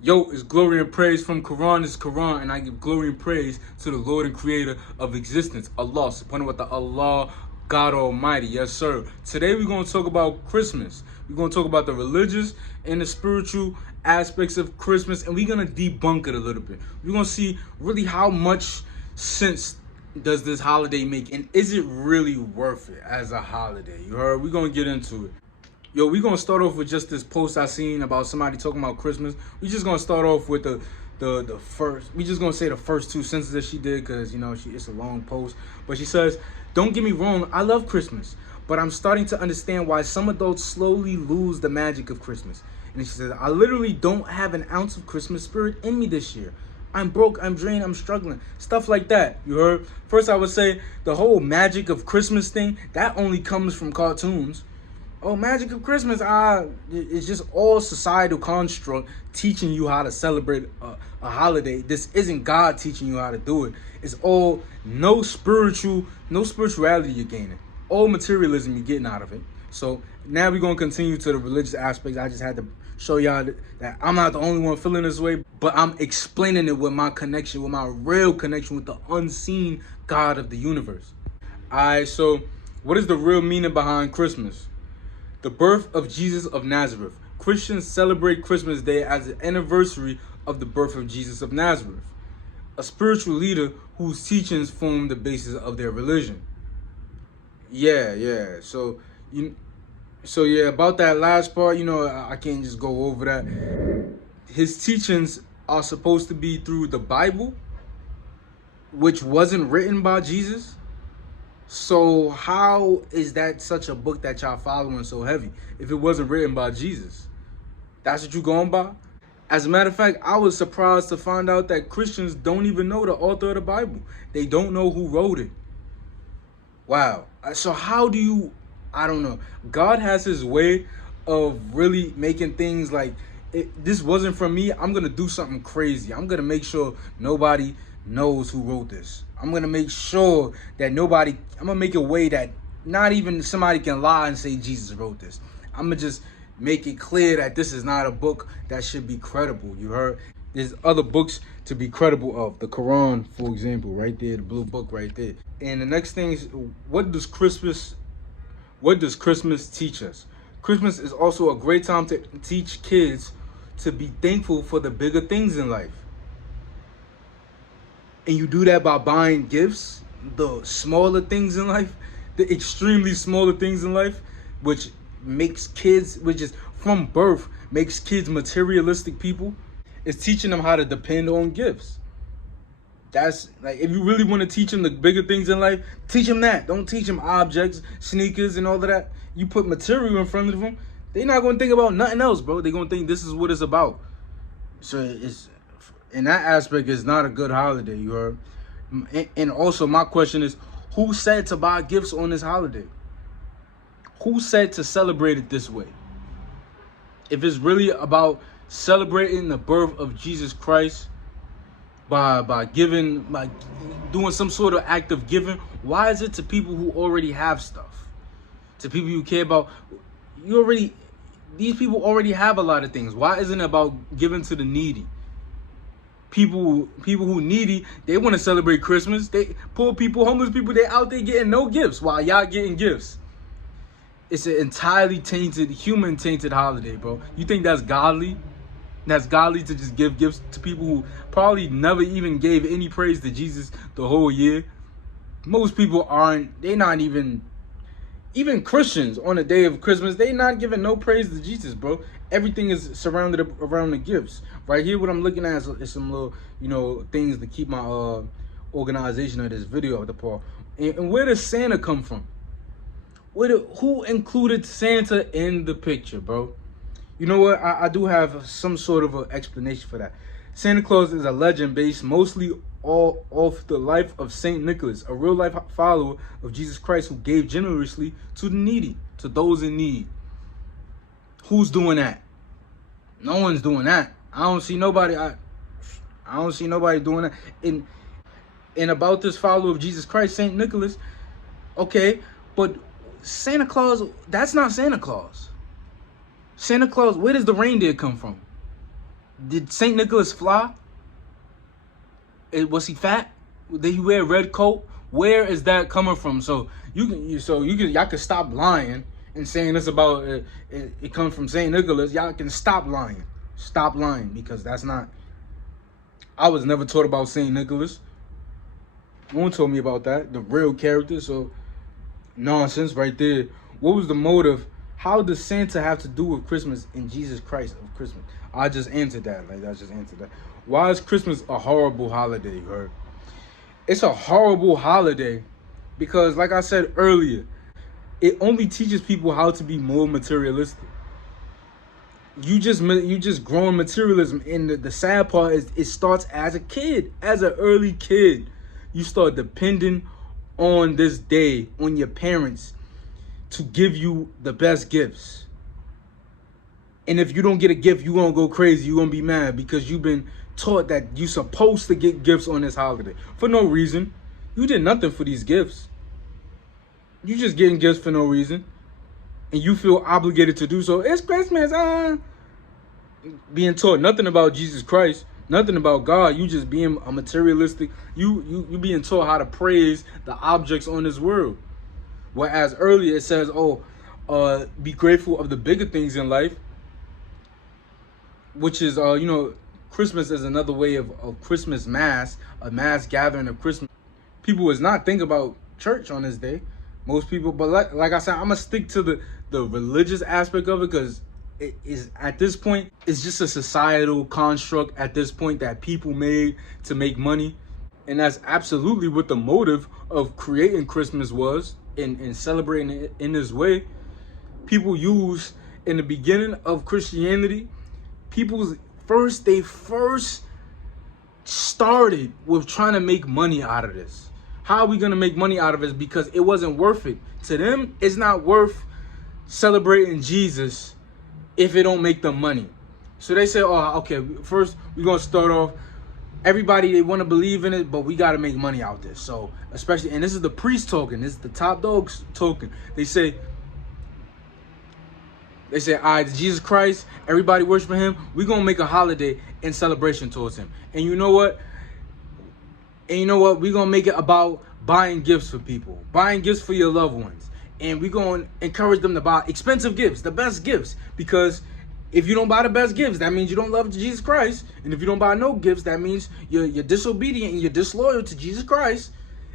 Yo, it's glory and praise from Quran. It's Quran, and I give glory and praise to the Lord and Creator of existence, Allah, subhanahu wa ta'ala, God Almighty. Yes, sir. Today we're going to talk about Christmas. We're going to talk about the religious and the spiritual aspects of Christmas, and we're going to debunk it a little bit. We're going to see really how much sense does this holiday make, and is it really worth it as a holiday? You heard? We're going to get into it. Yo, we gonna start off with just this post I seen about somebody talking about Christmas. We just gonna start off with the first. We just gonna say the first two sentences that she did, because you know it's a long post. But she says, "Don't get me wrong, I love Christmas, but I'm starting to understand why some adults slowly lose the magic of Christmas." And she says, "I literally don't have an ounce of Christmas spirit in me this year. I'm broke, I'm drained, I'm struggling." Stuff like that. You heard? First, I would say the whole magic of Christmas thing that only comes from cartoons. Oh, magic of Christmas, it's just all societal construct teaching you how to celebrate a holiday. This isn't God teaching you how to do it. It's all no spirituality you're gaining. All materialism you're getting out of it. So now we're going to continue to the religious aspects. I just had to show y'all that I'm not the only one feeling this way, but I'm explaining it with my connection, with my real connection with the unseen God of the universe. All right, so what is the real meaning behind Christmas? The birth of Jesus of Nazareth. Christians celebrate Christmas Day as the anniversary of the birth of Jesus of Nazareth, a spiritual leader whose teachings form the basis of their religion. Yeah. So yeah, about that last part, I can't just go over that. His teachings are supposed to be through the Bible, which wasn't written by Jesus. So how is that such a book that y'all following so heavy if it wasn't written by Jesus? That's what you going by? As a matter of fact, I was surprised to find out that Christians don't even know the author of the Bible. They don't know who wrote it. Wow. So how do you, I don't know. God has his way of really making things like, this wasn't from me. I'm going to do something crazy. I'm going to make sure nobody knows who wrote this. I'm going to make sure that I'm going to make a way that not even somebody can lie and say Jesus wrote this. I'm going to just make it clear that this is not a book that should be credible. You heard? There's other books to be credible of. The Quran, for example, right there, the blue book right there. And the next thing is, what does Christmas teach us? Christmas is also a great time to teach kids to be thankful for the bigger things in life. And you do that by buying gifts, the smaller things in life, the extremely smaller things in life, which is from birth, makes kids materialistic people. It's teaching them how to depend on gifts. That's like, if you really want to teach them the bigger things in life, teach them that. Don't teach them objects, sneakers, and all of that. You put material in front of them, they're not going to think about nothing else, bro. They're going to think this is what it's about. So it's, in that aspect, it's not a good holiday, you heard? And also, my question is, who said to buy gifts on this holiday? Who said to celebrate it this way? If it's really about celebrating the birth of Jesus Christ by doing some sort of act of giving, why is it to people who already have stuff? To people you care about, these people already have a lot of things. Why isn't it about giving to the needy? People who needy, they want to celebrate Christmas. Poor people, homeless people, they out there getting no gifts while y'all getting gifts. It's an entirely human tainted holiday, bro. You think that's godly? That's godly to just give gifts to people who probably never even gave any praise to Jesus the whole year? Most people aren't. They're not even Christians on the day of Christmas. They not giving no praise to Jesus, bro. Everything is surrounded around the gifts. Right here, what I'm looking at is some little, things to keep my organization of this video at the part. And where does Santa come from? Who included Santa in the picture, bro? You know what? I do have some sort of an explanation for that. Santa Claus is a legend based mostly all off the life of Saint Nicholas, a real life follower of Jesus Christ who gave generously to the needy, to those in need. Who's doing that? No one's doing that. I don't see nobody. I don't see nobody doing that. And about this follower of Jesus Christ, Saint Nicholas, okay, but Santa Claus, that's not Santa Claus. Santa Claus, where does the reindeer come from? Did Saint Nicholas fly? Was he fat? Did he wear a red coat? Where is that coming from? So y'all can stop lying and saying this about it comes from Saint Nicholas. Y'all can stop lying. Stop lying, because that's not. I was never taught about Saint Nicholas. No one told me about that. The real character. So nonsense right there. What was the motive? How does Santa have to do with Christmas and Jesus Christ of Christmas? I just answered that. I just answered that. Why is Christmas a horrible holiday, you heard? It's a horrible holiday because, like I said earlier, it only teaches people how to be more materialistic. You just growing materialism, and the sad part is it starts as a kid, as an early kid. You start depending on this day, on your parents, to give you the best gifts. And if you don't get a gift, you're going to go crazy. You're going to be mad because you've been taught that you're supposed to get gifts on this holiday for no reason. You did nothing for these gifts. You just getting gifts for no reason. And you feel obligated to do so. It's Christmas. Being taught nothing about Jesus Christ, nothing about God. You just being a materialistic. You being taught how to praise the objects on this world. Whereas earlier it says, be grateful of the bigger things in life. Which is, Christmas is another way of Christmas mass, a mass gathering of Christmas. People is not think about church on this day. Most people, but like I said, I'm going to stick to the religious aspect of it because it is, at this point, it's just a societal construct at this point that people made to make money. And that's absolutely what the motive of creating Christmas was and celebrating it in this way. People use, in the beginning of Christianity, they first started with trying to make money out of this. How are we going to make money out of this? Because it wasn't worth it. To them, it's not worth celebrating Jesus if it don't make them money. So they say, okay, first we're going to start off. Everybody, they want to believe in it, but we got to make money out of this. So especially, and this is the priest talking. This is the top dogs talking. They say, all right, Jesus Christ, everybody worshiping him. We're going to make a holiday in celebration towards him. And you know what? We're going to make it about buying gifts for people, buying gifts for your loved ones. And we're going to encourage them to buy expensive gifts, the best gifts. Because if you don't buy the best gifts, that means you don't love Jesus Christ. And if you don't buy no gifts, that means you're disobedient and you're disloyal to Jesus Christ.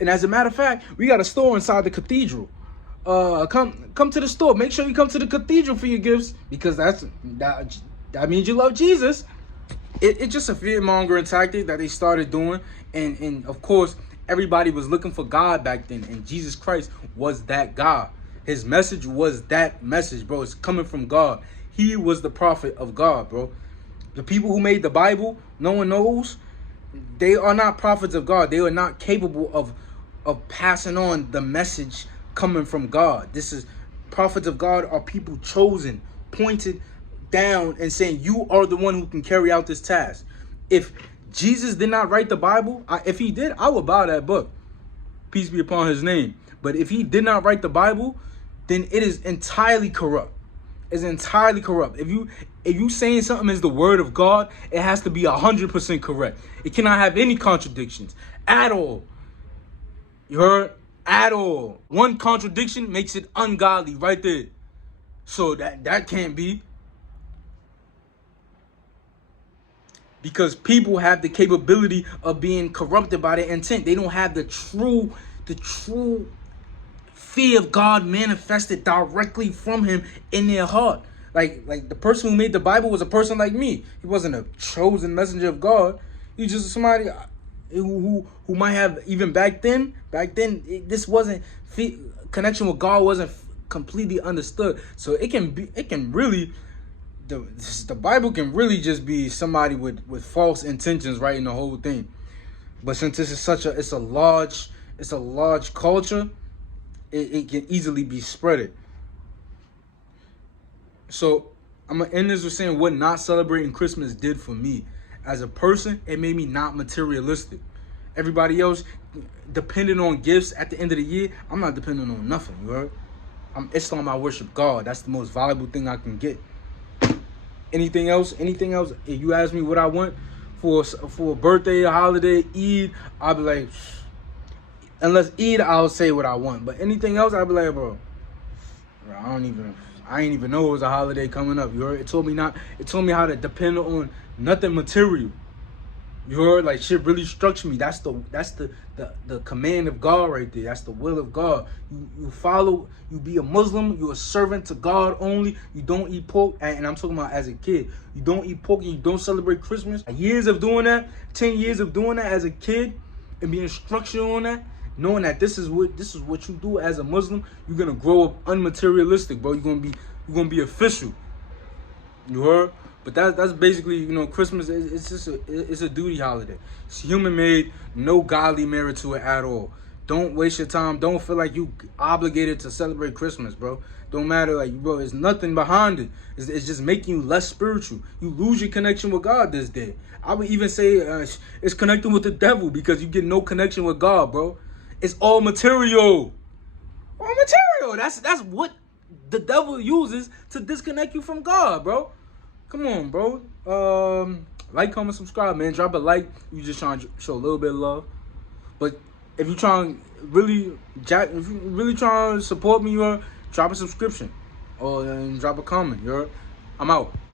And as a matter of fact, we got a store inside the cathedral. Come to the store. Make sure you come to the cathedral for your gifts, because that means you love Jesus. It's just a fear-mongering tactic that they started doing, and of course everybody was looking for God back then, and Jesus Christ was that God. His message was that message, bro. It's coming from God. He was the prophet of God, bro. The people who made the Bible, no one knows, they are not prophets of God. They are not capable of passing on the message coming from God. This is prophets of God are people chosen, pointed down and saying, you are the one who can carry out this task. If Jesus did not write the Bible, if he did, I would buy that book. Peace be upon his name. But if he did not write the Bible, then it is entirely corrupt. It's entirely corrupt. If you saying something is the word of God, it has to be 100% correct. It cannot have any contradictions at all. You heard? At all. One contradiction makes it ungodly right there. So that can't be. Because people have the capability of being corrupted by their intent. They don't have the true fear of God manifested directly from him in their heart. Like the person who made the Bible was a person like me. He wasn't a chosen messenger of God. He's just somebody who might have, even back then this wasn't, connection with God wasn't completely understood. So it can really, the Bible can really just be somebody with false intentions writing the whole thing. But since this is it's a large culture, it can easily be spreaded. So I'm gonna end this with saying what not celebrating Christmas did for me. As a person, it made me not materialistic. Everybody else depending on gifts at the end of the year. I'm not depending on nothing, you heard? I'm Islam, I worship God. That's the most valuable thing I can get. Anything else? If you ask me what I want for a birthday, a holiday, Eid, I'll be like, unless Eid, I'll say what I want. But anything else, I'll be like, bro, I ain't even know it was a holiday coming up. You heard? It told me how to depend on nothing material. You heard? Like, shit really structured me. That's the command of God right there. That's the will of God. You follow. You be a Muslim. You're a servant to God only. You don't eat pork. And I'm talking about as a kid. You don't eat pork and you don't celebrate Christmas. Years of doing that, 10 years of doing that as a kid, and being structured on that, knowing that this is what you do as a Muslim, you're gonna grow up unmaterialistic, bro. You're gonna be official. You heard? But that's basically, Christmas. It's a duty holiday. It's human made, no godly merit to it at all. Don't waste your time. Don't feel like you obligated to celebrate Christmas, bro. Don't matter, like, bro. There's nothing behind it. It's just making you less spiritual. You lose your connection with God this day. I would even say it's connecting with the devil, because you get no connection with God, bro. It's all material. All material. That's what the devil uses to disconnect you from God, bro. Come on, bro. Like, comment, subscribe, man. Drop a like. You just trying to show a little bit of love. But if you trying really trying to support me, drop a subscription or drop a comment. I'm out.